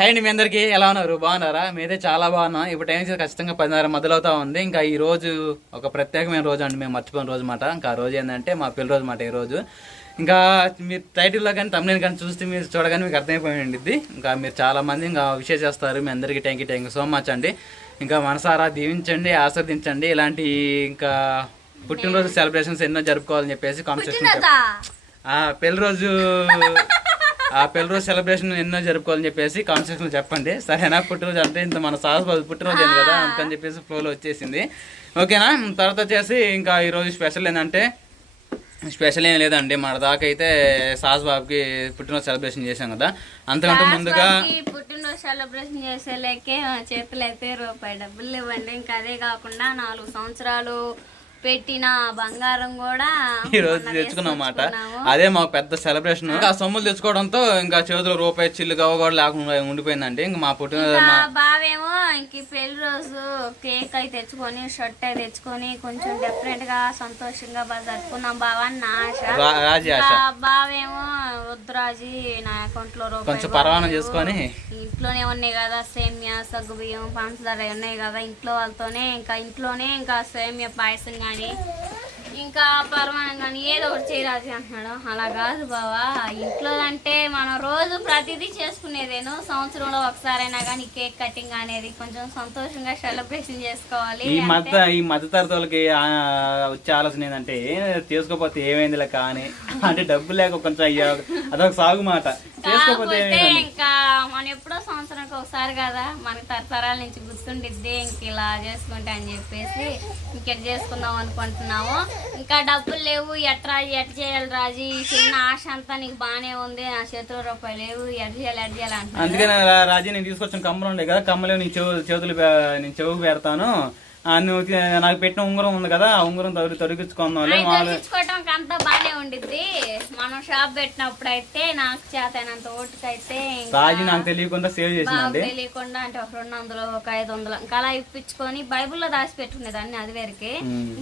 Hi అండి మీ అందరికీ. ఎలా ఉన్నారు? బాగున్నారా? మీరైతే చాలా బాగున్నాం. ఇప్పుడు టైం ఖచ్చితంగా పదిన్నర మొదలవుతా ఉంది. ఇంకా ఈ రోజు ఒక ప్రత్యేకమైన రోజు అండి. మేము మర్చిపోయిన రోజు మాట. ఇంకా ఆ రోజు ఏంటంటే మా పెళ్ళి రోజు మాట ఈ రోజు. ఇంకా మీరు టైటిల్లో కానీ తమిళ కానీ చూస్తే మీరు చూడగానే మీకు అర్థమైపోయి ఉండిద్ది. ఇంకా మీరు చాలా మంది ఇంకా విషయం చేస్తారు. మీ అందరికీ thank you thank you so much అండి. ఇంకా మనసారా దీవించండి ఆస్వాదించండి ఇలాంటి ఇంకా పుట్టినరోజు సెలబ్రేషన్స్ ఎన్నో జరుపుకోవాలని చెప్పేసి ఆ పెళ్ళి రోజు ఆ పెళ్ళి రోజు సెలబ్రేషన్ ఎన్నో జరుపుకోవాలని చెప్పేసి కాన్సెప్ట్ చెప్పండి. సరేనా? పుట్టినరోజు అంటే ఇంత మన సాహస్ బాబు పుట్టినరోజు అయింది కదా అందుకని చెప్పేసి ఫ్లోలో వచ్చేసింది. ఓకేనా? తర్వాత వచ్చేసి ఇంకా ఈరోజు స్పెషల్ ఏంటంటే స్పెషల్ ఏం లేదండి. మన దాకా అయితే సాహస్ బాబుకి పుట్టినరోజు సెలబ్రేషన్ చేశాం కదా. అంతకంటే ముందుగా పుట్టినరోజు సెలబ్రేషన్ చేసేలేకే చేతులు అయితే రూపాయి డబ్బులు ఇవ్వండి ఇంకా అదే కాకుండా నాలుగు సంవత్సరాలు పెట్టిన బంగారం కూడా ఈ రోజు మొన్న తెచ్చుకున్నాం అన్నమాట తీసుకొచ్చుకున్నాము. అదే మాకు పెద్ద సెలబ్రేషన్ ఆ. సొమ్ములు తెచ్చుకోవడంతో ఇంకా చేతిలో రూపాయి చిల్లు కూడా లేకుండా ఉండిపోయిందండి. ఇంకా మా మా బావేమో ఇంక పెళ్ళి రోజు కేక్ అయి తెచ్చుకొని షర్ట్ అయి తెచ్చుకొని కొంచెం డిఫరెంట్గా సంతోషంగా బాగా జరుపుకుందాం బావా అని నా ఆశ. బావేమో వద్దురాజీ నా అకౌంట్లో కొంచెం పరవానం చేసుకొని. ఇంట్లోనే ఉన్నాయి కదా సేమియా సగ్గు బియ్యం పంచదార ఉన్నాయి కదా ఇంట్లో వాళ్ళతోనే ఇంకా ఇంట్లోనే ఇంకా సేమియా పాయసం కానీ ఇంకా పరమాణం కానీ ఏదో ఒకటి చేయరాజు అంటున్నాడు. అలా కాదు బావా. ఇంట్లో అంటే మనం రోజు ప్రతిదీ చేసుకునేదేను. సంవత్సరంలో ఒకసారైనా కానీ కేక్ కటింగ్ అనేది కొంచెం సంతోషంగా సెలబ్రేషన్ చేసుకోవాలి. ఈ మధ్య ఈ మధ్య తరగతి వచ్చే ఆలోచన ఏంటంటే చేసుకోకపోతే ఏమైందిలే కానీ అంటే డబ్బు లేక కొంచెం అయ్యా అదొక సాగు మాట. చేసుకోకపోతే ఇంకా ఒకసారి కదా మనకి తరతరాల నుంచి గుర్తుండిద్ది ఇంక ఇలా చేసుకుంటే అని చెప్పేసి ఇంకెట్ చేసుకుందాం అనుకుంటున్నాము. ఇంకా డబ్బులు లేవు ఎట్రా ఎట్ చేయాలి రాజు? ఈ చిన్న ఆశ అంతా నీకు బాగానే ఉంది నా చేతిలో రూపాయలు లేవు ఎట్ చేయాలి ఎట్ చేయాలి అందుకే రాజీ నేను తీసుకొచ్చిన కమ్మలు ఉండే కదా కమ్మలు నీ చెవు చేతులు నేను చెవుకు పెడతాను. నువ్వు నాకు పెట్టిన ఉంగరం ఉంది కదా ఆ ఉంగరం తొడిగి తొడిగించుకుందాం మామూలు తెచ్చుకోవడానికి అంతా బాగానే ఉండిద్ది. మనం షాప్ పెట్టినప్పుడు అయితే నాకు చేతనంత ఓటుకైతే రాజీ నాకు తెలియకుండా సేవ్ బాగా చేసిందండి తెలియకుండా అంటే ఒక రెండు వందలు ఒక ఐదు వందలు ఇంకా అలా ఇప్పించుకొని బైబిల్లో దాచి పెట్టుకునేదాన్ని అది వేరికి.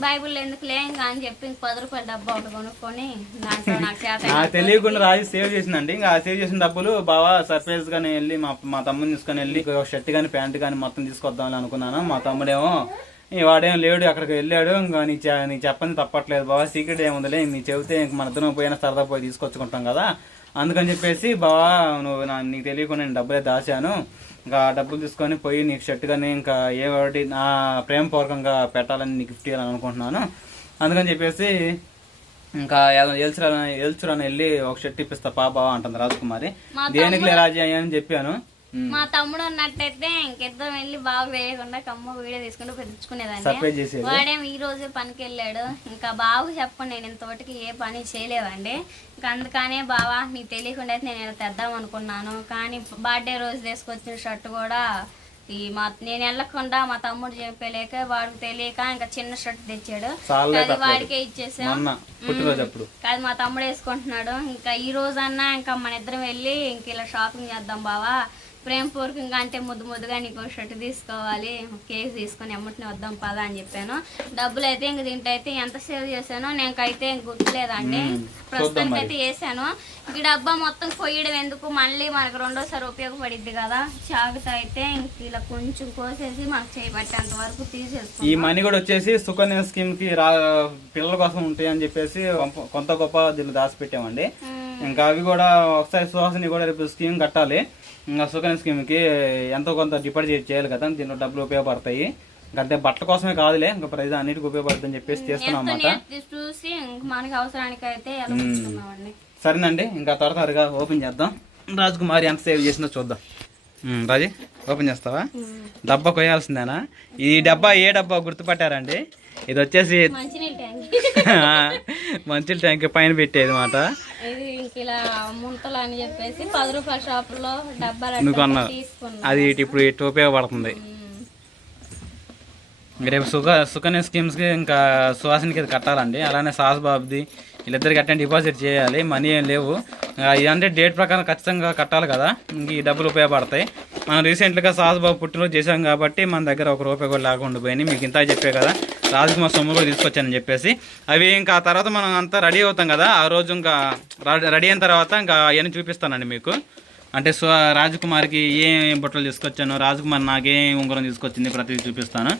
బైబిల్లో ఎందుకు లేం అని చెప్పి ఇంక పది రూపాయల డబ్బా ఒకటి కొనుక్కొని దాంట్లో నాకు చేత నాకు తెలియకుండా రాజీ సేవ్ చేసిందండి. ఇంకా సేవ్ చేసిన డబ్బులు బావా సర్ప్రైజ్ గానీ వెళ్ళి మా మా తమ్ముని తీసుకొని వెళ్ళి షర్ట్ కానీ ప్యాంట్ కానీ మొత్తం తీసుకొద్దామని అనుకున్నాను. మా తమ్ముడేమో వాడేం లేడు అక్కడికి వెళ్ళాడు. ఇంకా నీ చె- నీ చెప్పని తప్పట్లేదు బావా. సీక్రెట్ ఏముందిలే నీ చెబితే ఇంక మన ఇద్దరం పోయినా సరదా పోయి తీసుకొచ్చుకుంటాం కదా. అందుకని చెప్పేసి బావా నువ్వు నా నీకు తెలియకుండా నేను డబ్బులే దాచాను. ఇంకా ఆ డబ్బులు తీసుకొని పోయి నీకు షర్ట్ కానీ ఇంకా ఏ ఒకటి నా ప్రేమపూర్వకంగా పెట్టాలని నీకు గిఫ్ట్ ఇవ్వాలని అనుకుంటున్నాను. అందుకని చెప్పేసి ఇంకా ఎల్చురా ఎల్చురాని వెళ్ళి ఒక షర్ట్ ఇప్పిస్తా పాప అంటుంది రాజకుమారి. దేనికి రాజీ అని చెప్పాను. మా తమ్ముడు ఉన్నట్టయితే ఇంకిద్దరం వెళ్ళి బాగా వేయకుండా కమ్మ వీడియో తీసుకుంటూ పెంచుకునేదాన్ని వాడేం ఈ రోజే పనికి వెళ్ళాడు ఇంకా బాబు చెప్పండి నేను ఇంతవరకు ఏ పని చేయలేదండి. ఇంకా అందుకనే బావా నీకు తెలియకుండా అయితే నేను ఇలా తెద్దాం అనుకున్నాను. కానీ బర్త్డే రోజు తీసుకొచ్చిన షర్ట్ కూడా ఈ మా నేను వెళ్ళకుండా మా తమ్ముడు చెప్పలేక వాడికి తెలియక ఇంకా చిన్న షర్ట్ తెచ్చాడు. అది వాడికే ఇచ్చేసాం. కాదు మా తమ్ముడు వేసుకుంటున్నాడు. ఇంకా ఈ రోజన్నా ఇంకా మన ఇద్దరం వెళ్ళి ఇంక ఇలా షాపింగ్ చేద్దాం బావా. ప్రేమపూర్వకంగా అంటే ముద్దు ముద్దుగా నీకు షర్ట్ తీసుకోవాలి కేక్ తీసుకొని ఎమ్మటిని వద్దాం పదా అని చెప్పాను. డబ్బులు అయితే ఇంక దీంట్లో అయితే ఎంత సేవ్ చేశానో నాకైతే గుర్తులేదండి. ప్రస్తుతానికి అయితే వేసాను ఈ డబ్బా మొత్తం కొయ్యడం ఎందుకు? మళ్ళీ మనకు రెండోసారి ఉపయోగపడిద్ది కదా. చాకుతో అయితే ఇంక ఇలా కొంచెం కోసేసి మనకు చేయబట్టేంత వరకు ఈ తీసేసుకుంటాం మనీ కూడా వచ్చేసి సుకన్య స్కీమ్కి పిల్లల కోసం ఉంటాయి అని చెప్పేసి కొంత- గొప్ప దీన్ని దాచిపెట్టామండి. ఇంకా అవి కూడా ఒకసారి సుహాసిని కూడా రేపు స్కీమ్ కట్టాలి. సుకన్య స్కీమ్కి ఎంతో కొంత డిపాజిట్ చేయాలి కదా దీంట్లో డబ్బులు ఉపయోగపడతాయి. ఇంకా అంతే బట్టల కోసమే కాదులే ఇంకా ప్రతి అన్నిటికీ ఉపయోగపడుతుందని చెప్పేసి చేస్తున్నాం అన్నమాట. నేర్చి చూసి ఇంక మనకి అవసరానికి అయితే సరేనండి ఇంకా త్వర త్వరగా ఓపెన్ చేద్దాం. రాజకుమారి ఎంత సేవ్ చేసిందో చూద్దాం. రాజీ ఓపెన్ చేస్తావా? డబ్బా కొయ్యాల్సిందేనా? ఈ డబ్బా ఏ డబ్బా గుర్తుపట్టారండి? ఇది వచ్చేసి మంచినీళ్ళ మంచి ట్యాంక్ పైన పెట్టేది మాట. ఇంక ఇలా ముంతలు అని చెప్పేసి పది రూపాయల షాపులో డబ్బాలు నువ్వు కొన్నా తీసుకున్నా. అది ఇటు ఇప్పుడు ఇటు ఉపయోగపడుతుంది. రేపు సుఖ సుకన్య స్కీమ్స్కి ఇంకా సుహాసినికి ఇది కట్టాలండి. అలానే సాస్ బాబుది వీళ్ళిద్దరికి అట్టే డిపాజిట్ చేయాలి. మనీ ఏం లేవు. ఇదంటే డేట్ ప్రకారం ఖచ్చితంగా కట్టాలి కదా. ఇంక ఈ డబ్బులు ఉపయోగపడతాయి. మనం రీసెంట్గా సాస్ బాబు పుట్టినరోజు చేశాం కాబట్టి మన దగ్గర ఒక రూపాయి కూడా లేకుండా పోయినాయి. మీకు ఇంత చెప్పే కదా. రాజకుమార్ సొమ్ము కూడా తీసుకొచ్చానని చెప్పేసి. అవి ఇంకా తర్వాత మనం అంతా రెడీ అవుతాం కదా ఆ రోజు ఇంకా రెడీ అయిన తర్వాత ఇంకా అవన్నీ చూపిస్తానండి మీకు. అంటే సో రాజకుమారికి ఏం బట్టలు తీసుకొచ్చాను రాజకుమారి నాకేం ఉంగరం తీసుకొచ్చింది ప్రతిదీ చూపిస్తాను.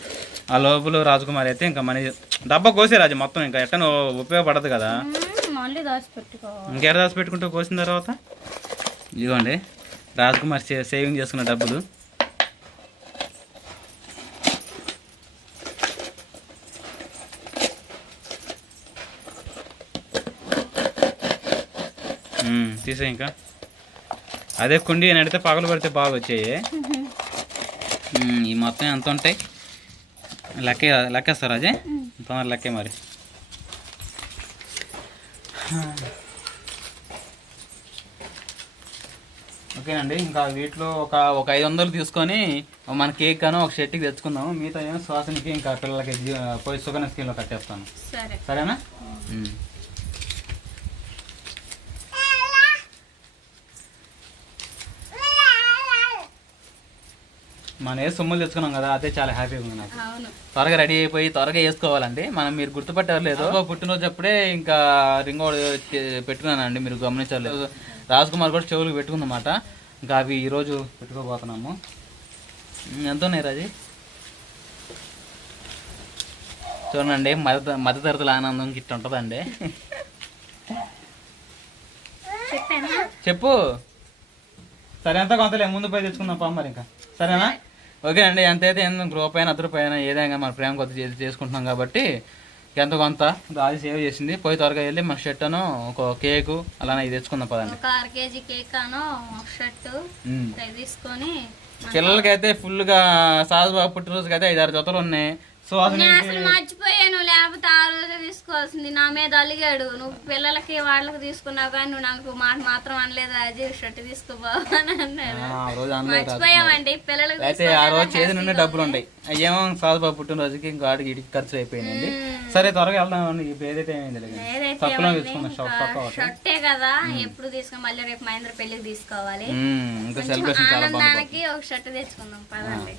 ఆ లోపల రాజకుమారి అయితే ఇంకా మనీ డబ్బా కోసే రాజు మొత్తం ఇంకా ఎట్టనో ఉపయోగపడదు కదా. మళ్ళీ దాచి పెట్టుకుంటూ కోసిన తర్వాత? ఇదిగోండి రాజకుమార్ సేవింగ్ చేసుకున్న డబ్బులు మ్మ్, తీసే ఇంకా. అదే కుండి అని అడిగితే పగలు పడితే బాగా వచ్చాయి. ఈ మొత్తం ఎంత ఉంటాయి? లెక్క లెక్కేస్తారు అజయ్ తొందర లెక్కే మరి. ఓకేనండి ఇంకా వీటిలో ఒక ఒక ఐదు వందలు తీసుకొని మన కేక్ కానీ ఒక షర్ట్కి తెచ్చుకుందాము. మిగతా ఏమో శ్వాసనికి ఇంకా పిల్లలకి పోయి సుగన స్కీమ్లో కట్టేస్తాను సరే. సరేనా? మనం ఏ సొమ్ములు తెచ్చుకున్నాం కదా అదే చాలా హ్యాపీగా ఉంది నాకు. అవును. త్వరగా రెడీ అయిపోయి త్వరగా వేసుకోవాలండి. మనం మీరు గుర్తుపట్టారు లేదు. పుట్టినరోజు అప్పుడే ఇంకా రింగ్ పెట్టుకున్నానండి మీరు గమనించారు లేదు రాజ్ కుమార్ కూడా చెవులకు పెట్టుకుందన్నమాట. ఇంకా అవి ఈరోజు పెట్టుకోబోతున్నాము. ఎంత ఉన్నాయి రాజీ? చూడండి మధ్య మధ్యతరగతుల ఆనందం గిట్ట ఉంటుందండి. చెప్పానా? చెప్పు. సరే ఎంత కొంతలే ముందు పోయి తెచ్చుకుందాం పా మరి ఇంకా. సరేనా? ఓకే అండి ఎంత అయితే ఎంత రూపాయి అర్ధ రూపాయి ఏదైనా మన ప్రేమ కొద్ది చేసి చేసుకుంటున్నాం కాబట్టి ఎంత కొంత రాజు సేవ్ చేసింది. పోయి త్వరగా వెళ్ళి మన షర్ట్ అను ఒక కేకు అలానే ఇది తెచ్చుకుందాం పదండి. ఒక అర కేజీ కేక్ అను షర్ట్. తీసుకొని పిల్లలకైతే ఫుల్గా సాజుబాబు పుట్టినరోజుకి అయితే ఐదారు జతలు ఉన్నాయి. సో అసలు మర్చిపోయాను లేకపోతే ఆ రోజే తీసుకోవాల్సింది. నా మీద అలిగాడు. నువ్వు పిల్లలకి వాళ్ళకి తీసుకున్నావు కానీ నువ్వు నాకు మాట మాత్రం అనలేదు అజయ్ షర్ట్ తీసుకోబావు అని అన్నాడు. ఆ రోజు అనలేదు రాజు. మర్చిపోయామండి పిల్లలకి అయితే ఆ రోజు చేతి నుండి డబ్బులు ఉంటాయి ఏమో సాజుబాబు పుట్టినరోజుకి ఇంకా ఆడికి ఇటుకి ఖర్చు అయిపోయిందండి సరే త్వరగా వెళ్దాం ఇప్పుడు ఏదైతే ఏమైంది షర్టే కదా. ఎప్పుడు తీసుకుని మళ్ళీ రేపు మహేంద్ర పెళ్ళికి తీసుకోవాలి. ఆనందానికి ఒక షర్ట్ తెచ్చుకుందాం. పదండి.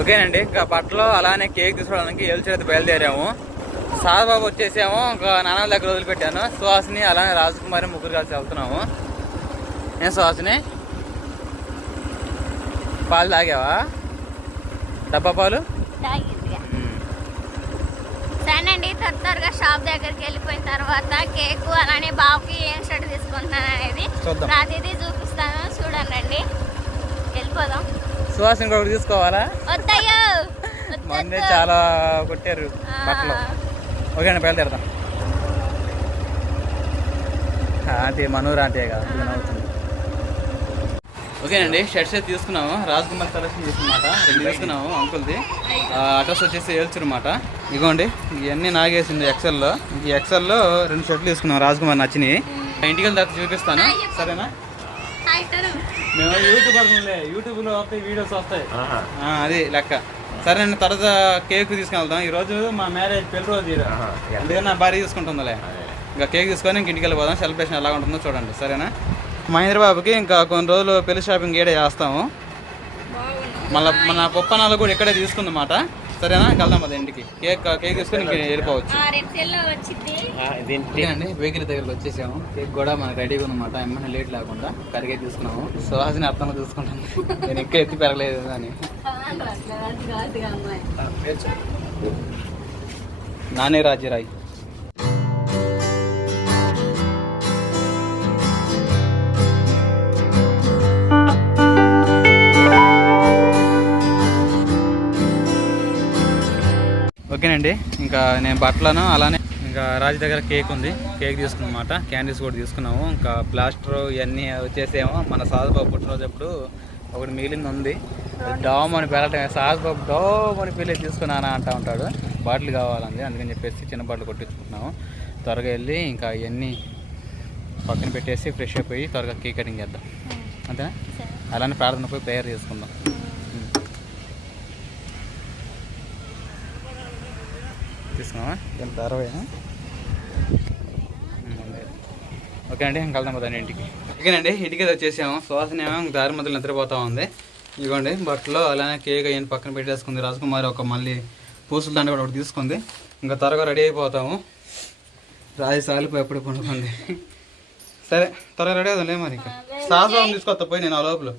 ఓకేనండి ఇంకా బట్టలు అలానే కేక్ తీసుకోవడానికి ఎల్చేది బయలుదేరాము. సాధబాబు వచ్చేసాము ఇంకా నాన్న దగ్గర వదిలిపెట్టాను. సుహాసిని అలానే రాజకుమారి ముగ్గురు కలిసి వెళ్తున్నాము. ఏం సుహాసిని? పాలు తాగావా? డబ్బా పాలు? తాగిందిగా. సరేనండి త్వర త్వరగా షాప్ దగ్గరికి వెళ్ళిపోయిన తర్వాత కేక్ అలానే బాబుకి ఏం షర్ట్ తీసుకుంటున్నాను అనేది ప్రతిదీ చూపిస్తాను చూడండి. వెళ్ళిపోదాం. సుహాసిని కూడా తీసుకోవాలా? మొన్నే చాలా కొట్టారు బట్టలు. ఓకే అండి బయలుదేరదాం. ఆంటీ మనూరు ఆంటీ కదా నవ్వుతుంది. ఓకేనండి షర్ట్స్ అయితే తీసుకున్నాము. రాజ్ కుమార్ కలెక్షన్ తీసుకున్నమాట. రెండు తీసుకున్నాము అంకుల్ది. అడ్రస్ వచ్చేసి ఏల్చూరు మాట. ఇగోండి ఇవన్నీ నాగేసింది ఎక్సెల్లో ఈ ఎక్సెల్లో రెండు షర్ట్లు తీసుకున్నాం రాజ్ కుమార్ నచ్చినాయి ఇంటికి వెళ్ళి తర్వాత చూపిస్తాను. సరేనా? మేము యూట్యూబ్ అనుకుంటే యూట్యూబ్లో వస్తాయి వీడియోస్ వస్తాయి. ఆ, అది లెక్క. సరే నేను తర్వాత కేక్ తీసుకెళ్తాం ఈ రోజు మా మ్యారేజ్ పెళ్ళి రోజు. అందుకని నా భార్య తీసుకుంటుందిలే. ఇంకా కేక్ తీసుకొని ఇంక ఇంటికి వెళ్ళిపోదాం. సెలబ్రేషన్ ఎలా ఉంటుందో చూడండి. సరేనా? మహేంద్ర బాబుకి ఇంకా కొన్ని రోజులు పెళ్ళి షాపింగ్ ఈడే చేస్తాము. మళ్ళీ మన పొప్పనాలు కూడా ఇక్కడే తీసుకుందన్నమాట. సరేనా? ఇంక వెళ్దాం అది ఇంటికి. కేక్ కేక్ తీసుకొని ఇంక వెళ్ళిపోవచ్చు. వచ్చింది అండి బేకరీ దగ్గరకు వచ్చేసాము. కేక్ కూడా మనకి రెడీగా ఉందన్నమాట. ఏమైనా లేట్ లేకుండా కరిగే తీసుకున్నాము. సుహాసిని అర్థంలో చూసుకుంటాను. నేను ఎక్కువ ఎత్తి పెరగలేదు అని. నానే రాజీరాయ్. ఓకేనండి. ఇంకా నేను బట్టలను అలానే ఇంకా రాజు దగ్గర కేక్ ఉంది. కేక్ తీసుకున్నమాట. క్యాండీస్ కూడా తీసుకున్నాము. ఇంకా ప్లాస్టర్ ఇవన్నీ వచ్చేసేమో మన సాధుబాబు పుట్టినరోజు అప్పుడు ఒకటి మిగిలింది ఉంది. డామ్ అని పెరగటం సాధుబాబు డామ్ అని పిల్లి తీసుకున్నానా అంటా ఉంటాడు. బాటిల్ కావాలండి అందుకని చెప్పేసి చిన్న బాటిల్ కొట్టించుకుంటున్నాము. త్వరగా వెళ్ళి ఇంకా ఇవన్నీ పక్కన పెట్టేసి ఫ్రెష్ అయిపోయి త్వరగా కేక్ కటింగ్ చేద్దాం. అంతేనా? అలానే ప్రార్థన పోయి ప్రేయర్ చేసుకుందాం. తీసుకున్నావా? ఎంత? అరవై ఓకే అండి ఇంకా వెళ్దాం కదండి ఇంటికి. ఓకేనండి ఇంటికి అయితే వచ్చేసాము. సువాసన ఏమో ఇంక దారి మధ్యలో నిద్రపోతా ఉంది. ఇదిగోండి బట్టలు అలానే కేక్ అయ్యని పక్కన పెట్టేసుకుంది. రాజకుమారి ఒక మళ్ళీ పూసుల దండ కూడా ఒకటి తీసుకుంది. ఇంకా త్వరగా రెడీ అయిపోతాము. రాజు సాలిపోయి ఎప్పుడు పండుకుంది. సరే త్వరగా రెడీ అవుదాం లే మరి ఇంకా. సాస్బాబు తీసుకొస్తా పోయి నేను ఆ లోపల.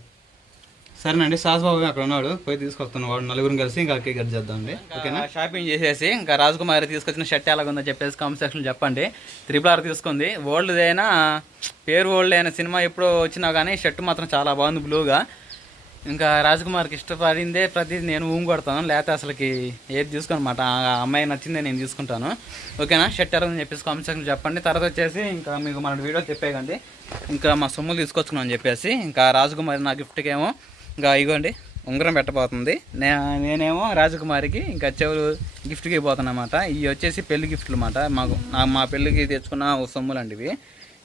సరేనండి సాస్బాబు అక్కడ ఉన్నాడు. పోయి తీసుకొస్తాను వాడు నలుగురిని కలిసి ఇంకా కేక్ కట్ చేద్దాం అండి ఓకేనా? షాపింగ్ చేసేసి ఇంకా రాజకుమారి తీసుకొచ్చిన షర్ట్ ఎలాగుందో చెప్పేసి కామెంట్ సెక్షన్ చెప్పండి. త్రిపుల్ ఆర్ తీసుకుంది. ఓల్డ్ అయినా పేరు ఓల్డ్ అయిన సినిమా ఎప్పుడో వచ్చినా కానీ షర్ట్ మాత్రం చాలా బాగుంది బ్లూగా. ఇంకా రాజకుమార్కి ఇష్టపడిందే ప్రతి నేను ఊం కొడతాను. లేకపోతే అసలుకి ఏది తీసుకోనమాట ఆ అమ్మాయి నచ్చిందే నేను తీసుకుంటాను. ఓకేనా? షర్ట్ ఎలా ఉందని చెప్పేసి కామెంట్ సెక్షన్ చెప్పండి. తర్వాత వచ్చేసి ఇంకా మీకు మన వీడియో చెప్పేయండి ఇంకా మా సొమ్ములు తీసుకొచ్చుకున్నాం అని చెప్పేసి ఇంకా రాజకుమారి నా గిఫ్ట్కి ఏమో ఇంకా ఇగోండి ఉంగరం పెట్టబోతుంది. నే నేనేమో రాజకుమారికి ఇంకా చెవులు గిఫ్ట్కి పోతున్నమాట. ఇవి వచ్చేసి పెళ్ళి గిఫ్ట్లు అన్నమాట. మాకు నా మా పెళ్ళికి తెచ్చుకున్న సొమ్ములు అండి ఇవి.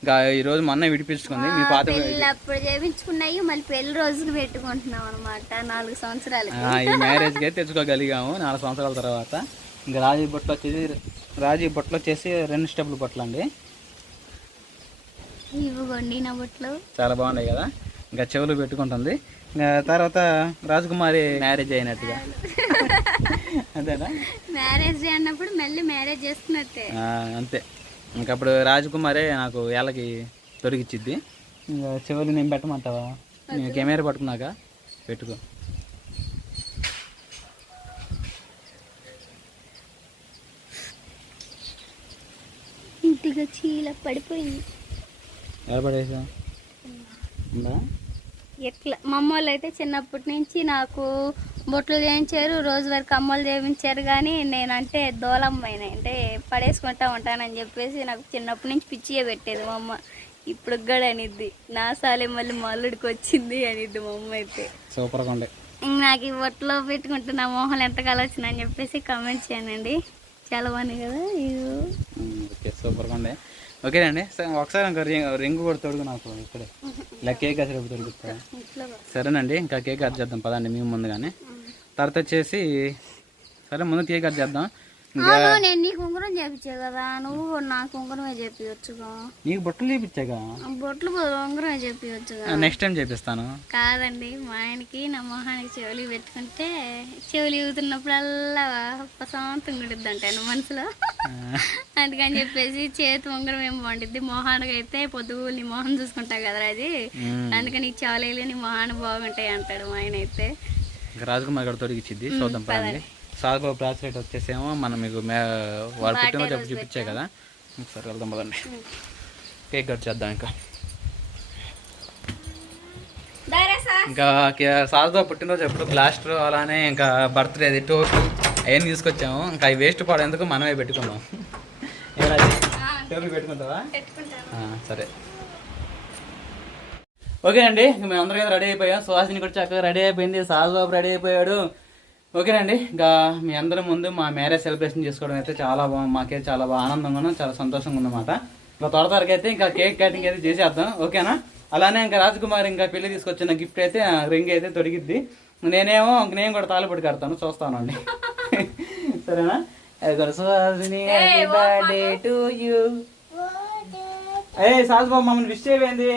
ఇంకా ఈరోజు మొన్న విడిపించుకుంది. మీ పాత చేపించుకున్నాయి. మళ్ళీ పెళ్ళి రోజుకి పెట్టుకుంటున్నాం అనమాట నాలుగు సంవత్సరాలకి. ఆ, ఈ మ్యారేజ్కి అయితే తెచ్చుకోగలిగాము నాలుగు సంవత్సరాల తర్వాత. ఇంకా రాజీ బొట్లు వచ్చేసి రాజీ బొట్లు వచ్చేసి రెండు స్టెప్లు బొట్లు అండి. ఇవ్వగొండి నా బొట్లు. చాలా బాగున్నాయి కదా. ఇంకా చెవులు పెట్టుకుంటుంది. తర్వాత రాజకుమారి మ్యారేజ్ అయినట్టుగా. అంతేనా? మ్యారేజ్ అన్నప్పుడు మళ్ళీ మ్యారేజ్ చేసుకున్నట్టే. అంతే. ఇంకా అప్పుడు రాజకుమారే నాకు ఏళ్ళకి దొరికిచ్చిద్ది ఇంకా చెవులు నేను పెట్టమంటావా? నేను కెమెరా పట్టుకున్నాక పెట్టుకో. ఇంటికి వచ్చి ఇలా పడిపోయింది. ఎలా పడేసా ఉందా? ఎట్లా? మా అమ్మోళ్ళు అయితే చిన్నప్పటి నుంచి నాకు బొట్లు చేయించారు రోజు వరకు అమ్మలు చేయించారు కానీ నేనంటే దోలమ్మైన అంటే పడేసుకుంటా ఉంటానని చెప్పేసి నాకు చిన్నప్పటి నుంచి పిచ్చియే పెట్టేది మా అమ్మ. ఇప్పుడు కూడా అనిద్ది. నా సాలే మళ్ళీ మా అల్లుడికి వచ్చింది అనిద్ది మా అమ్మ అయితే. సూపర్గా ఉండే. నాకు ఈ బొట్లో పెట్టుకుంటే నా మొహం ఎంతకాలం వచ్చిందని చెప్పేసి కామెంట్ చేయండి. చాలా బాగున్నాయి కదా ఓకే సూపర్గా ఉండే. ఓకేనండి? సరే, ఒకసారి ఇంకా రింగ్ రింగ్ కూడా తొడుగు నాకు ఇక్కడే ఇలా కేక్ అసలు తొడుగుతా సరేనండి ఇంకా కేక్ కట్ చేద్దాం. పదండి మేము ముందుగానే. తర్వాత వచ్చేసి సరే ముందు కేక్ కట్ చేద్దాం. నేను నీకు ఉంగరం చేపించా కదా నువ్వు నాకు ఉంగరమే చేపించచ్చుగా. నీకు బొట్టలు చూపించాగా? బొట్లు ఉంగరమే చేపించచ్చుగా నెక్స్ట్ టైం చేపిస్తాను. కాదండి మా ఆయనకి నా మొహానికి చెవులు పెట్టుకుంటే చెవులు ఊతున్నప్పుడల్లా ప్రశాంతంగా ఉంటుంది అంటాను మనసులో. అందుకని చెప్పేసి చేతి ఉంగరం ఏం బాగుంటుంది మొహానికి అయితే పొద్దుగు నీ మొహం చూసుకుంటా కదా అది. అందుకని నీకు చెవులు నీ మొహాన్ని బాగుంటాయి అంటాడు మా ఆయన అయితే. రాజకుమార్ గారు తొడిగిచ్చిద్ది చూద్దాం పదండి సాగుబాబు బ్రాస్లెట్ వచ్చేసేమో మనం మీకు మే వారు పుట్టినరోజు అప్పుడు చూపించే కదా. ఒకసారి వెళ్దాం పదండి. కేక్ కట్ చేద్దాం ఇంకా. ఇంకా సాగుబాబు పుట్టినరోజు ఎప్పుడు బ్లాస్టర్ అలానే ఇంకా బర్త్డే టోస్ట్ అవన్నీ తీసుకొచ్చాము. ఇంకా అవి వేస్ట్ పడేందుకు మనమే పెట్టుకున్నాం పెట్టుకుంటావా? సరే. ఓకేనండి ఇంక మేము అందరం రెడీ అయిపోయాం. సుహాసిని కూడా చక్కగా రెడీ అయిపోయింది. సాజుబాబు రెడీ అయిపోయాడు. ఓకేనండి ఇంకా మీ అందరం ముందు మా మ్యారేజ్ సెలబ్రేషన్ చేసుకోవడం అయితే చాలా బాగుంది మాకైతే చాలా బాగా ఆనందంగా ఉన్నాం చాలా సంతోషంగా ఉందన్నమాట. ఇంకా త్వర త్వరగా అయితే ఇంకా కేక్ కటింగ్ అయితే చేసేద్దాం ఓకేనా? అలానే ఇంకా రాజకుమార్ ఇంకా పెళ్ళి తీసుకొచ్చిన గిఫ్ట్ అయితే రింగ్ అయితే తొడిగిద్ది. నేనేమో ఇంక నేను కూడా తాళపడి కడతాను సరేనా? బర్త్డే టు యూ ఏ సాజుబాబు మమ్మల్ని wish చేయవేంది?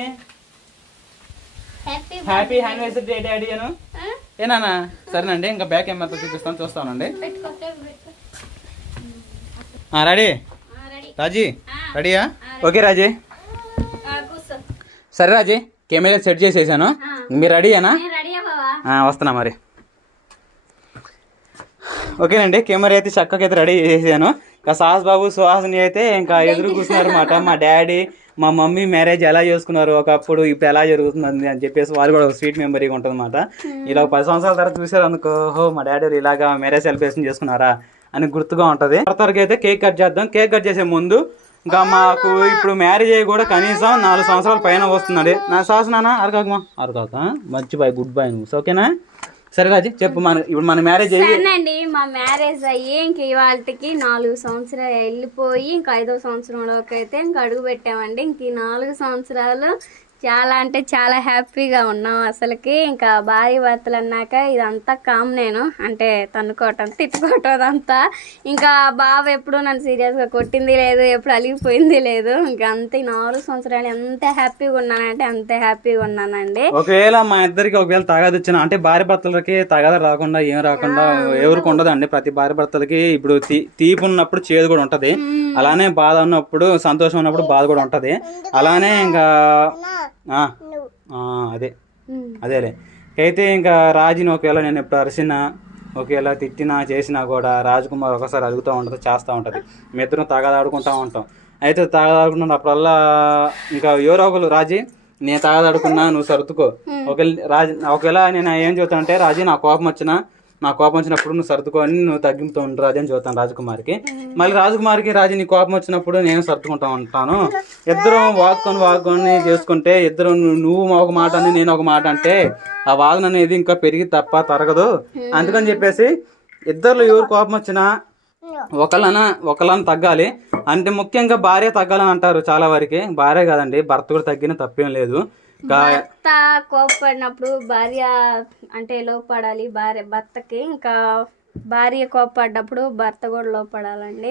Happy happy anniversary day daddy అను. ఏనా సరేనండి ఇంకా బ్యాక్ ఏమైనా చూపిస్తాను చూస్తానండి. రెడీ? రాజీ రెడీయా? ఓకే రాజీ. సరే రాజీ కెమెరా సెట్ చేసేసాను. మీరు రెడీయేనా? వస్తున్నా మరి. ఓకేనండి కెమెరా అయితే చక్కగా అయితే రెడీ చేసేసాను. ఇంకా సాహస్ బాబు సుహాసిని అయితే ఇంకా ఎదురు కూర్చున్నారు మా డాడీ మా మమ్మీ మ్యారేజ్ ఎలా చేసుకున్నారు ఒకప్పుడు ఇప్పుడు ఎలా జరుగుతుంది అని చెప్పేసి వాళ్ళు కూడా ఒక స్వీట్ మెమరీగా ఉంటుంది అనమాట ఇలా ఒక పది సంవత్సరాల తర్వాత చూసారు అనుకో హో మా డాడీ ఇలాగా మ్యారేజ్ సెలబ్రేషన్ చేసుకున్నారా అని గుర్తుగా ఉంటుంది. త్వరగా అయితే కేక్ కట్ చేద్దాం. కేక్ కట్ చేసే ముందు ఇంకా మాకు ఇప్పుడు మ్యారేజ్ అయ్యి కూడా కనీసం నాలుగు సంవత్సరాల పైన వస్తుందండి నా సాస్ నాన్న అరకాకమా. అరకాక? మంచి బాయ్ గుడ్ బాయ్ నువ్వు. ఓకేనా సరే రాజీ చెప్పు మన ఇప్పుడు మన మ్యారేజ్ అయ్యి మా మ్యారేజ్ అయ్యి ఇంక ఇవాళకి నాలుగు సంవత్సరాలు వెళ్ళిపోయి ఇంక ఐదో సంవత్సరంలోకి అయితే ఇంక అడుగు పెట్టామండి. ఇంక ఈ నాలుగు సంవత్సరాలు చాలా అంటే చాలా హ్యాపీగా ఉన్నాం అసలుకి. ఇంకా భార్య భర్తలు అన్నాక ఇదంతా కామ్ నేను. అంటే తన్నుకోవటం తిట్టుకోవటం అదంతా. ఇంకా బావ ఎప్పుడు నన్ను సీరియస్గా కొట్టింది లేదు ఎప్పుడు అలిగిపోయింది లేదు. ఇంకా అంతే నాలుగు సంవత్సరాలు ఎంత హ్యాపీగా ఉన్నానంటే అంతే హ్యాపీగా ఉన్నానండి. ఒకవేళ మా ఇద్దరికి ఒకవేళ తగాదు వచ్చిన అంటే భార్య భర్తలకి తగాద రాకుండా ఏం రాకుండా ఎవరికి ఉండదండి. ప్రతి భార్య భర్తలకి ఇప్పుడు తీ తీపి ఉన్నప్పుడు చేదు కూడా ఉంటది. అలానే బాధ ఉన్నప్పుడు సంతోషం ఉన్నప్పుడు బాధ కూడా ఉంటది. అలానే ఇంకా అదే. అదేలే. అయితే ఇంకా రాజుని ఒకవేళ నేను ఎప్పుడు అరిసినా ఒకవేళ తిట్టినా చేసినా కూడా రాజకుమార్ ఒకసారి అడుగుతూ ఉంటుంది చేస్తూ ఉంటుంది. మీ ఇద్దరం తగాదాడుకుంటూ ఉంటాం. అయితే తగాదాడుకున్నప్పుడల్లా ఇంకా ఎవరో ఒకరు రాజీ నేను తగాదాడుకున్నా నువ్వు సర్దుకో. ఒకవేళ రాజు ఒకవేళ నేను ఏం చెబుతానంటే రాజీ నా కోపం వచ్చినా నా కోపం వచ్చినప్పుడు నువ్వు సర్దుకొని నువ్వు తగ్గింపుతూ ఉండు రాజు అని చెబుతాను రాజకుమారికి. మళ్ళీ రాజకుమారికి రాజు నీ కోపం వచ్చినప్పుడు నేను సర్దుకుంటా ఉంటాను. ఇద్దరం వాక్కొని వాక్కొని చేసుకుంటే ఇద్దరు నువ్వు ఒక మాట అని నేను ఒక మాట అంటే ఆ వాదన అనేది ఇంకా పెరిగి తప్ప తరగదు. అందుకని చెప్పేసి ఇద్దరు ఎవరు కోపం వచ్చినా ఒకళ్ళన ఒకళ్ళని తగ్గాలి. అంటే ముఖ్యంగా భార్య తగ్గాలని అంటారు చాలా వరకు. భార్య కాదండి భర్త కూడా తగ్గిన తప్పేం లేదు. భర్త కోపడినప్పుడు భార్య అంటే లోపడాలి భార్య భర్తకి ఇంకా భార్య కోపడ్డప్పుడు భర్త కూడా లోపడాలండి.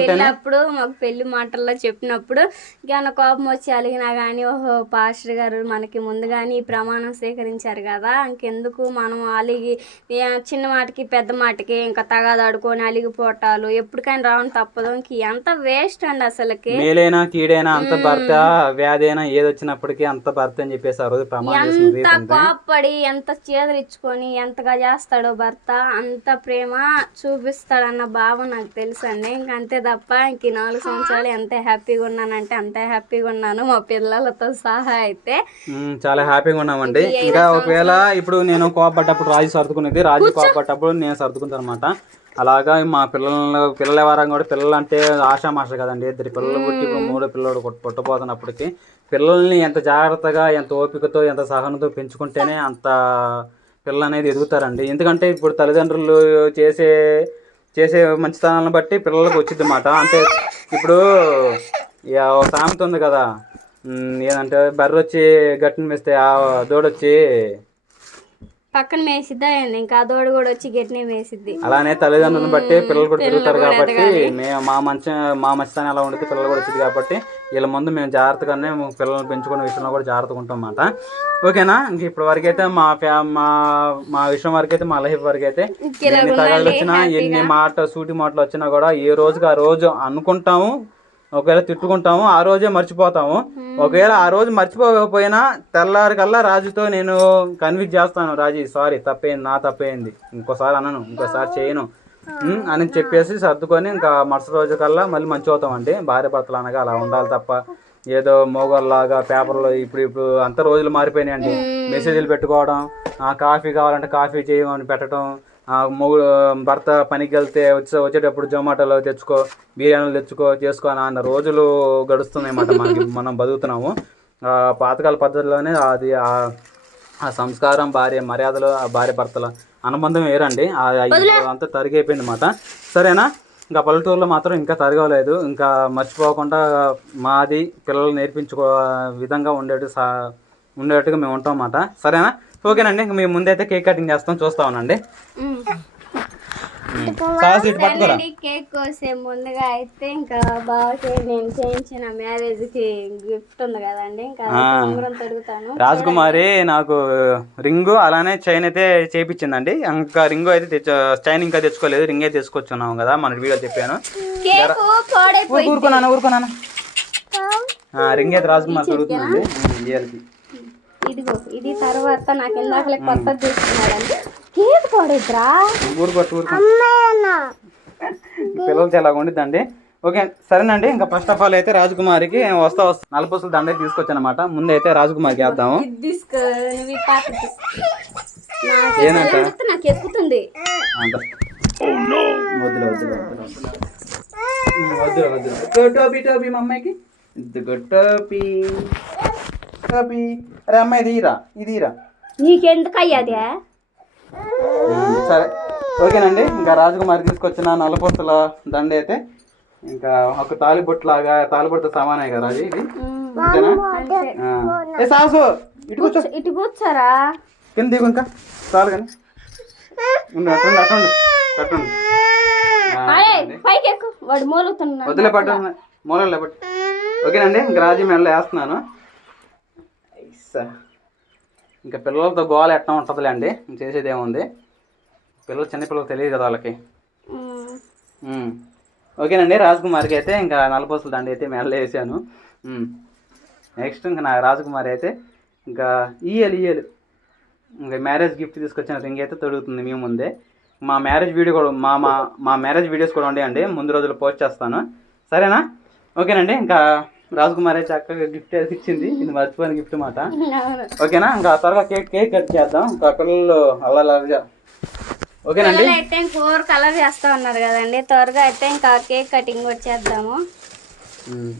పెళ్ళప్పుడు మాకు పెళ్ళి మాటల్లో చెప్పినప్పుడు ఏమైనా కోపం వచ్చి అలిగినా కానీ ఓహో పాస్టర్ గారు మనకి ముందుగానే ఈ ప్రమాణం స్వీకరించారు కదా ఇంకెందుకు మనం అలిగి చిన్న మాటకి పెద్ద మాటకి ఇంకా తగాదాడుకొని అలిగిపోవటాలు ఎప్పటికైనా రావడం తప్పదు. ఇంక ఎంత వేస్ట్ అండి అసలుకి. మేలైనా కీడైనా అంత భర్త వ్యాధి అయినా ఏది వచ్చినప్పటికీ అంత భర్త అని చెప్పేసి ఆ రోజు ప్రమాణం చేసిన ఎంత కోప్పడి ఎంత చేదరించుకొని ఎంతగా చేస్తాడో భర్త. అంత ప్రేమ చూపిస్తాడన్న భావం నాకు తెలుసు అండి. ఇంక అంతే తప్ప ఇంక నాలుగు సంవత్సరాలు ఎంత హ్యాపీగా ఉన్నానంటే అంత హ్యాపీగా ఉన్నాను మా పిల్లలతో సహా అయితే. చాలా హ్యాపీగా ఉన్నామండి. ఇంకా ఒకవేళ ఇప్పుడు నేను కోపడ్డప్పుడు రాజు సర్దుకునేది రాజు కోపడ్డప్పుడు నేను సర్దుకుంటాను అనమాట అలాగా మా పిల్లలు పిల్లల వారం కూడా పిల్లలు అంటే ఆషామాష కదండి. ఇద్దరు పిల్లలు పుట్టి మూడో పిల్లడు పుట్- పుట్టబోతున్నప్పటికి పిల్లల్ని ఎంత జాగ్రత్తగా ఎంత ఓపికతో ఎంత సహనంతో పెంచుకుంటేనే అంత పిల్లలు అనేది ఎదుగుతారండి. ఎందుకంటే ఇప్పుడు తల్లిదండ్రులు చేసే చేసే మంచితనాలను బట్టి పిల్లలకు వచ్చింది అన్నమాట అంటే ఇప్పుడు సామెత ఉంది కదా ఏదంటే బర్రె వచ్చి గట్టిని మేస్తే ఆ దూడొచ్చి పక్కన మేసిద్దా ఇంకా దోడు కూడా వచ్చి గట్టినే మేసిద్ది. అలానే తల్లిదండ్రులను బట్టి పిల్లలు కూడా తిరుగుతారు కాబట్టి మేము మా మంచి మా మంచితనం ఎలా ఉండితే పిల్లలు కూడా వచ్చింది కాబట్టి వీళ్ళ ముందు మేము జాగ్రత్తగానే పిల్లల్ని పెంచుకునే విషయంలో కూడా జాగ్రత్తగా ఉంటాం అన్నమాట. ఓకేనా? ఇంక ఇప్పటి వరకు అయితే మా ఫ్యా మా మా విషయం వరకు అయితే మా లైఫ్ వరకు అయితే ఎన్ని తగాళ్ళు వచ్చినా ఎన్ని మాట సూటి మాటలు వచ్చినా కూడా ఏ రోజుకి ఆ రోజు అనుకుంటాము. ఒకవేళ తిట్టుకుంటాము ఆ రోజే మర్చిపోతాము. ఒకవేళ ఆ రోజు మర్చిపోకపోయినా తెల్లారికల్లా రాజుతో నేను కన్విన్స్ చేస్తాను. రాజీ సారీ తప్పైంది నా తప్పైంది. ఇంకోసారి అనను ఇంకోసారి చేయను. అని చెప్పేసి సర్దుకొని ఇంకా మరుసటి రోజు కల్లా మళ్ళీ మంచి అవుతామండి భార్య భర్తలు అనగా అలా ఉండాలి తప్ప ఏదో మోగోల్లాగా పేపర్లో ఇప్పుడు ఇప్పుడు అంత రోజులు మారిపోయినాయండి మెసేజ్లు పెట్టుకోవడం ఆ కాఫీ కావాలంటే కాఫీ చేయమని పెట్టడం ఆ మొగుడు భర్త పనికి వెళ్తే వచ్చే వచ్చేటప్పుడు జొమాటోలో తెచ్చుకో బిర్యానీలు తెచ్చుకో చేసుకో అని అన్న రోజులు గడుస్తున్నాయి అన్నమాట మనకి మనం బతుకుతున్నాము. పాతకాల పద్ధతిలోనే అది ఆ- ఆ సంస్కారం భార్య మర్యాదలు ఆ భార్య భర్తల అనుబంధం ఇప్పుడు అంతా తరిగైపోయింది అన్నమాట. సరేనా? ఇంకా పల్లెటూరులో మాత్రం ఇంకా తరగలేదు ఇంకా మర్చిపోకుండా మాది పిల్లలు నేర్పించుకో విధంగా ఉండేట్టు సా ఉండేట్టుగా మేము ఉంటాం అన్నమాట. సరేనా? ఓకేనండి. ఇంక మేము ముందైతే కేక్ కటింగ్ చేస్తాం. చూస్తా ఉండండి. సాస్ ఇటు పట్టుకోరా? కేక్ కోసే ముందుగా అయితే ఇంకా బావకి నేను చేయించిన మ్యారేజ్కి గిఫ్ట్ ఉంది కదండి ఇంకా ఆ. ఉంగరం తొడుగుతాను రాజకుమారి నాకు రింగు అలానే చైన్ అయితే చేపించిందండి ఇంకా రింగు అయితే తెచ్చ చైన్ ఇంకా తెచ్చుకోలేదు రింగ్ అయితే తెచ్చుకొచ్చున్నాం కదా మన వీడియో చెప్పాను. ఊరుకున్నాను ఊరుకున్నాను రింగ్ అయితే రాజకుమార్ ఇయ్యాలకి ఇదిగో ఇది తర్వాత నాకు ఇందాకలే కొత్తది తీసుకున్నాడండి. ఊరుకొట్టు ఊరుకో పిల్లలతో ఎలా ఉండిద్దండి. ఓకే సరేనండి. ఇంకా ఫస్ట్ ఆఫ్ ఆల్ అయితే రాజకుమారికి వస్తా వస్తా. నలుపూసల దండ తీసుకొచ్చాను అనమాట ముందు అయితే రాజకుమారికి వేద్దాము ఏనంట? నాకు ఎక్కుతుంది. అంట వద్దులే వద్దులే వద్దులే వద్దులే. టోపీ మా అమ్మాయికి. టోపీ అరే అమ్మాయి ఇది ఇరా ఇది ఇరా. నీకెందుకు అయ్యాదే సరే. ఓకేనండి. ఇంకా రాజకుమారి తీసుకొచ్చిన నల్లపూసల దండ అయితే ఇంకా ఒక తాలిబొట్టు లాగా తాలిబొట్టుతో సమానం కదా రాజు ఇది. ఏ సాసు ఇటు కూర్చో. ఇటు కూర్చోరా? కింద దిగు ఇంకా. చాలు కానీ. ఉండు అట్టుండు అట్టుండు అట్టుండు వద్దులే పట్టు మూలలో పట్టు. ఓకేనండి. ఇంకా రాజీ మెడలో వేస్తున్నాను. ఐసా. ఇంకా పిల్లలతో గోల ఎట్లా ఉంటుందిలే అండి చేసేది ఏముంది? పిల్లలు చిన్న పిల్లలు తెలియదు కదా వాళ్ళకి. ఓకేనండి రాజకుమార్కి అయితే ఇంకా నలపూసల దండ అయితే మెడలో వేసాను. నెక్స్ట్ ఇంకా నా రాజకుమారి అయితే ఇంకా ఇయ్యాలి ఇయ్యాలి ఇంకా మ్యారేజ్ గిఫ్ట్ తీసుకొచ్చిన రింగ్ అయితే తొడుగుతుంది మీ ముందే. మా మ్యారేజ్ వీడియో కూడా మా మా మా మ్యారేజ్ వీడియోస్ కూడా ఉండేయండి. ముందు రోజులు పోస్ట్ చేస్తాను. సరేనా? ఓకేనండి ఇంకా రాజకుమారి చక్కగా గిఫ్ట్ ఇచ్చింది. ఇది మర్చిపోయిన గిఫ్ట్ మాట. ఓకేనా ఇంకా త్వరగా కేక్ కేక్ కట్ చేద్దాం. పిల్లలు అల్లలాగా ఓకేనండి అయితే ఫోర్ కలర్ చేస్తా ఉన్నారు కదండి. త్వరగా అయితే ఇంకా కేక్ కటింగ్ వచ్చేద్దాము. ఉమ్.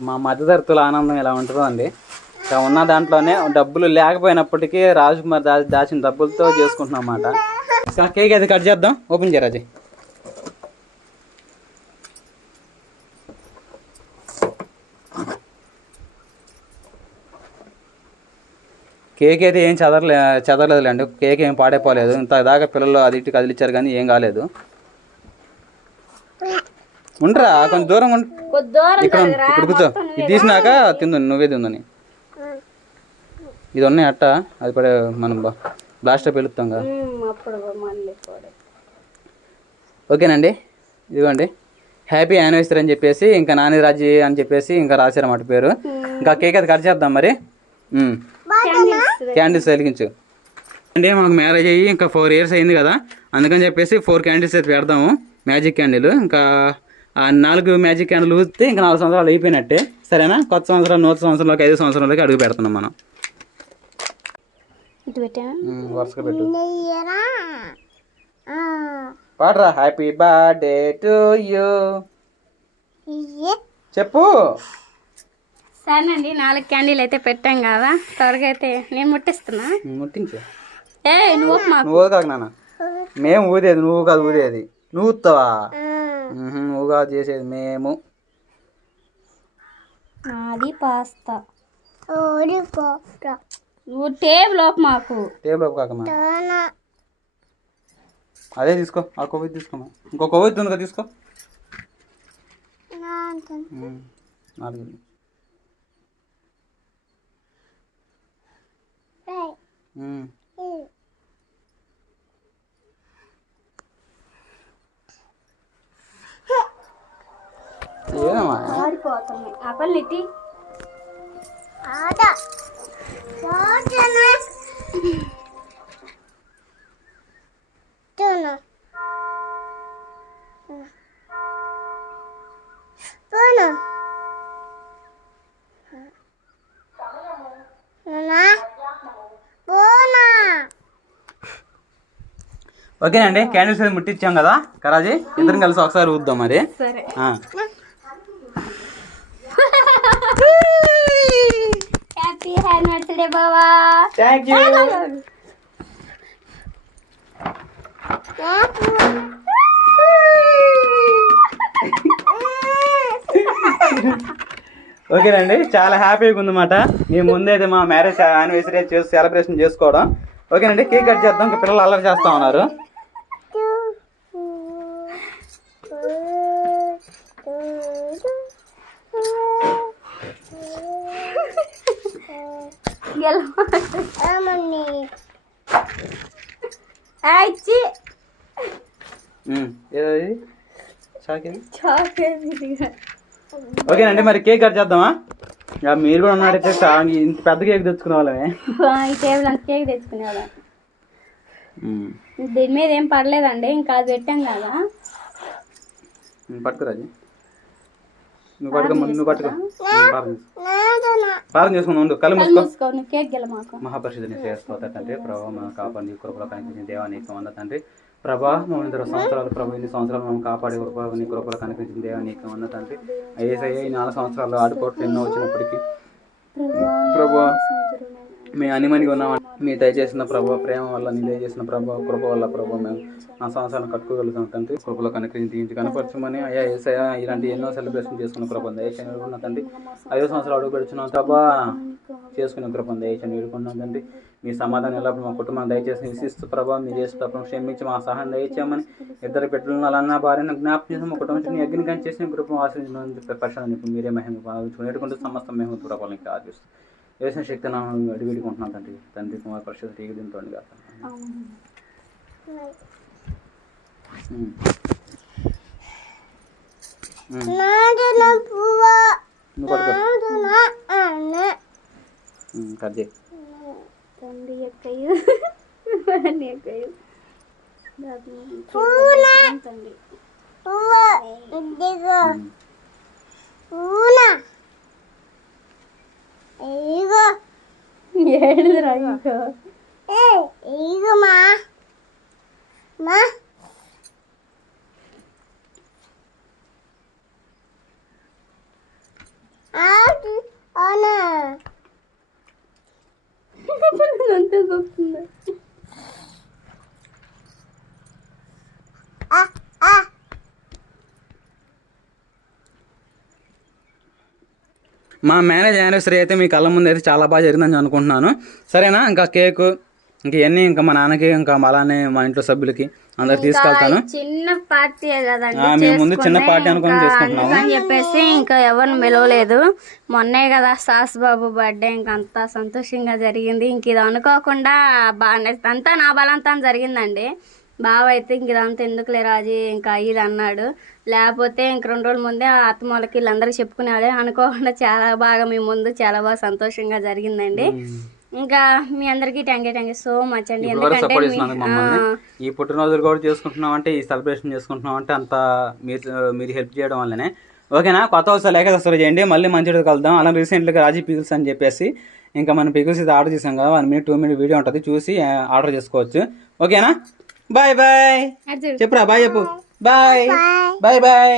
మా మధ్యతరగతుల ఆనందం ఎలా ఉంటుందో అండి. ఇంకా ఉన్న దాంట్లోనే డబ్బులు లేకపోయినప్పటికీ రాజకుమార్ దా దాచిన డబ్బులతో చేసుకుంటున్నాం అన్నమాట. కేక్ అయితే కట్ చేద్దాం. ఓపెన్ చేయరాజీ కేక్ అయితే ఏం చదరలే చదరలేదులేండి. కేక్ ఏం పాడైపోలేదు. ఇంత దాకా పిల్లలు అది ఇటు కదిలిచ్చారు కానీ ఏం కాలేదు. ఉండరా? కొంచెం దూరం ఇక్కడ ఇక్కడ కూర్చో. ఇది తీసినాక తిందు నువ్వే తిందని. ఇది ఉన్నాయి అట్ట. అది పడే మనం బ్లాస్టర్ కదా అప్పుడు మళ్ళీ కూడా ఓకేనండి ఇదిగోండి. హ్యాపీ యానివర్సరీ అని చెప్పేసి ఇంకా నాని రాజీ అని చెప్పేసి ఇంకా రాశారన్నమాట పేరు. ఇంకా కేక్ అయితే కట్ చేద్దాం మరి. క్యాండిల్స్. వెలిగించు. అంటే మాకు మ్యారేజ్ అయ్యి ఇంకా ఫోర్ ఇయర్స్ అయింది కదా. అందుకని చెప్పేసి ఫోర్ క్యాండిల్స్ అయితే పెడదాము. Magic candle. ఇంకా ఆ నాలుగు మ్యాజిక్ క్యాండిల్ ఊస్తే ఇంకా నాలుగు సంవత్సరాలు అయిపోయినట్టే. సరేనా? కొత్త సంవత్సరాలు నూతన సంవత్సరంలోకి ఐదు సంవత్సరాలకి అడుగు పెడుతున్నాం మనం. ఇటు పెట్టాను ఉమ్, వరుసగా పెట్టు. పాడరా. హ్యాపీ బర్త్డే టు యూ చెప్పు. సరేనండి నాలుగు క్యాండీలు అయితే పెట్టాం కదా. త్వరగా అయితే నేను ముట్టిస్తున్నా. ముట్టించు. ఏ నువ్వు నువ్వు ఊదు కాదు నాన్న. మేము ఊదేది నువ్వు కాదు ఊదేది. నువ్వు ఊతావా నువ్వు కాదు చేసేది మేము. నాది పాస్తా. నువ్వు మాకు. అదే తీసుకో ఆ కొవ్వొత్తి తీసుకోమా? ఇంకో కొవ్వొత్తి ఉంది కదా తీసుకో మ్మ్. ఏమమ్మా ఆ పళ్ళు ఇట్టి ఓకేనండి క్యాండిల్స్ ముట్టించాం కదా కరాజీ? ఇద్దరం కలిసి ఒకసారి ఊద్దాం మరి. సరే ఆ. హ్యాపీ యానివర్సరీ బావా థ్యాంక్ యూ ఓకేనండి చాలా హ్యాపీగా ఉందన్నమాట. మేము ముందైతే మా మ్యారేజ్ యానివర్సరీ చేసి సెలబ్రేషన్ చేసుకోవడం. ఓకేనండి కేక్ కట్ చేద్దాం ఇంకా పిల్లలు అల్లరి చేస్తా ఉన్నారు. ఇచ్చి. ఓకేనండి మరి కేక్ కట్ చేద్దామా? ఇక మీరు కూడా ఉన్నాడైతే చా- ఇంత పెద్ద కేక్ తెచ్చుకునే వాళ్ళమే. ఈ టేబుల్ అంత కేక్ తెచ్చుకునేవాళ్ళం ఉమ్, దీని మీద ఏం పడలేదండి ఇంకా అది పెట్టాం కదా. పట్టుకురాజు. నువ్వు పట్టుకో నువ్వు పట్టుకో. ప్రార్థన. ప్రార్థన ఉండు కళ్ళు మూసుకో. మహాపరిషుడిని శ్రేయస్కోత తండ్రి ప్రభావ మన కాపాడి కృపలో కనిపించిన దేవా నీకు వంద తండ్రి. ప్రభా మమ్మల్ని ఇద్దరు సంవత్సరాలు ప్రభు ఇన్ని సంవత్సరాలు మనం కాపాడి కృప నీ కృపలో కనిపించిన దేవా నీకు వంద తండ్రి. ఈ నాలుగు సంవత్సరాలు ఆడుకోట్లు ఎన్నో వచ్చినప్పటికీ. ప్రభా మేము అనిమనిగా ఉన్నాం మీ దయచేసిన ప్రభావ ప్రేమ వల్ల నీ దయచేసిన ప్రభావ కృప వల్ల ప్రభావ మేము నా సంవత్సరాన్ని కట్టుకోగలుగుతాం తండ్రి. కృపలో కనుక్రించి తీయించి కనపరచమని అయ్యా ఏసయ్య ఇలాంటి ఎన్నో సెలబ్రేషన్ చేసుకున్న కృప దయచేసి వేడుకున్నా తండ్రి. ఐదో సంవత్సరాలు అడుగు పెడుచున్నాం. ప్రభా చేసుకునే కృప దయచేసి వేడుకున్నాం తండ్రి. మీ సమాధానం ఎలా మా కుటుంబాన్ని దయచేసి నిశిస్తూ ప్రభావ మీరు చేసి ప్రభావం క్షమించి మా సహాయం దయచేయమని ఇద్దరు బిడ్డలను అలా భార్యను జ్ఞాపకం చేసి మా కుటుంబం చుట్టూ అగ్ని కానీ చేసిన కృపను ఆశ్రయించడం పరిశ్రమ మీరే మహిమ నేర్చుకుంటూ సమస్త మేము తూరపాలని ఆదిస్తూ వేసిన శక్తి నా అడిగిడుకుంటున్నాను తండ్రి. తండ్రి కుమార్ కట్ చేయి. తండ్రి యొక్కయు వాని యొక్కయు తండ్రి ఏడుదిరా ఇంకా అంతే చూస్తుంది. మా మ్యారేజ్ యానివర్సరీ అయితే మీ కళ్ళ ముందు అయితే చాలా బాగా జరిగిందని అనుకుంటున్నాను. సరేనా? ఇంకా కేకు ఇంక ఇవన్నీ ఇంకా మా నాన్నకి ఇంకా అలానే మా ఇంట్లో సభ్యులకి అందరికి తీసుకెళ్తాను. చిన్న పార్టీ కదండి ముందు చిన్న పార్టీ అనుకుని చేసుకుంటున్నాము. అందుకని చెప్పేసి ఇంకా ఎవరిని పిలవలేదు. మొన్నే కదా సాస్ బాబు బర్త్డే ఇంకా అంతా సంతోషంగా జరిగింది. ఇంక ఇది అనుకోకుండా బాగా అంతా నా బలంతం జరిగిందండి. బావ అయితే ఇంక ఇదంతా ఎందుకులే రాజీ ఇంకా ఇది అన్నాడు. లేకపోతే ఇంక రెండు రోజుల ముందే ఆ అత్తమ్మలకి వీళ్ళందరికీ చెప్పుకునేవాడే అనుకోకుండా చాలా బాగా మీ ముందు చాలా బాగా సంతోషంగా జరిగిందండి. ఇంకా మీ అందరికీ thank you thank you so much అండి. ఎందుకంటే ఈ పుట్టినరోజులు కూడా చేసుకుంటున్నాం అంటే ఈ సెలబ్రేషన్ చేసుకుంటున్నాం అంటే అంత మీరు మీరు హెల్ప్ చేయడం వల్లనే. ఓకేనా? కొత్త వస్తే లేక సబ్స్క్రైబ్ చేయండి. మళ్ళీ మంచిగా కలుద్దాం. అలా రీసెంట్గా రాజీ పికిల్స్ అని చెప్పేసి ఇంకా మనం పికిల్స్ ఇది ఆర్డర్ చేసాం కదా one minute two minute video ఉంటుంది. చూసి ఆర్డర్ చేసుకోవచ్చు. ఓకేనా? Bye bye. చెప్పురా బాయ్ చెప్పు. బాయ్ బాయ్ బాయ్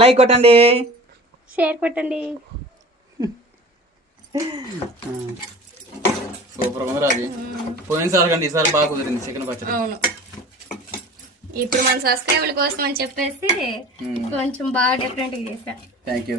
లైక్ కొట్టండి. షేర్ కొట్టండి. సూపర్ ఉంది రాజీ. పోయినసారి కంటే ఈసారి బాగా కుదిరింది చికెన్ పచ్చడి. అవును. ఇప్పుడు మన సబ్స్క్రైబర్ల కోసం అని చెప్పేసి కొంచెం బాగా డిఫరెంట్గా చేశా. థ్యాంక్ యూ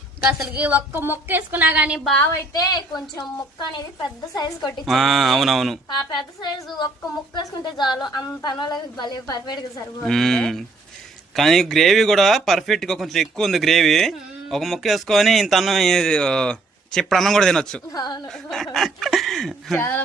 అసలుకి ఒక్క మొక్క వేసుకున్నా గానీ బాగా అయితే కొంచెం ముక్క అనేది పెద్ద సైజు కొట్టి అవునవును. ఆ పెద్ద సైజు ఒక్క ముక్క వేసుకుంటే చాలు. అంత భలే పర్ఫెక్ట్గా సరిపోతుంది. కానీ గ్రేవీ కూడా పర్ఫెక్ట్గా కొంచెం ఎక్కువ ఉంది గ్రేవీ. ఒక ముక్క వేసుకొని ఇంత అన్నం చిప్పుడు అన్నం కూడా తినొచ్చు. చాలా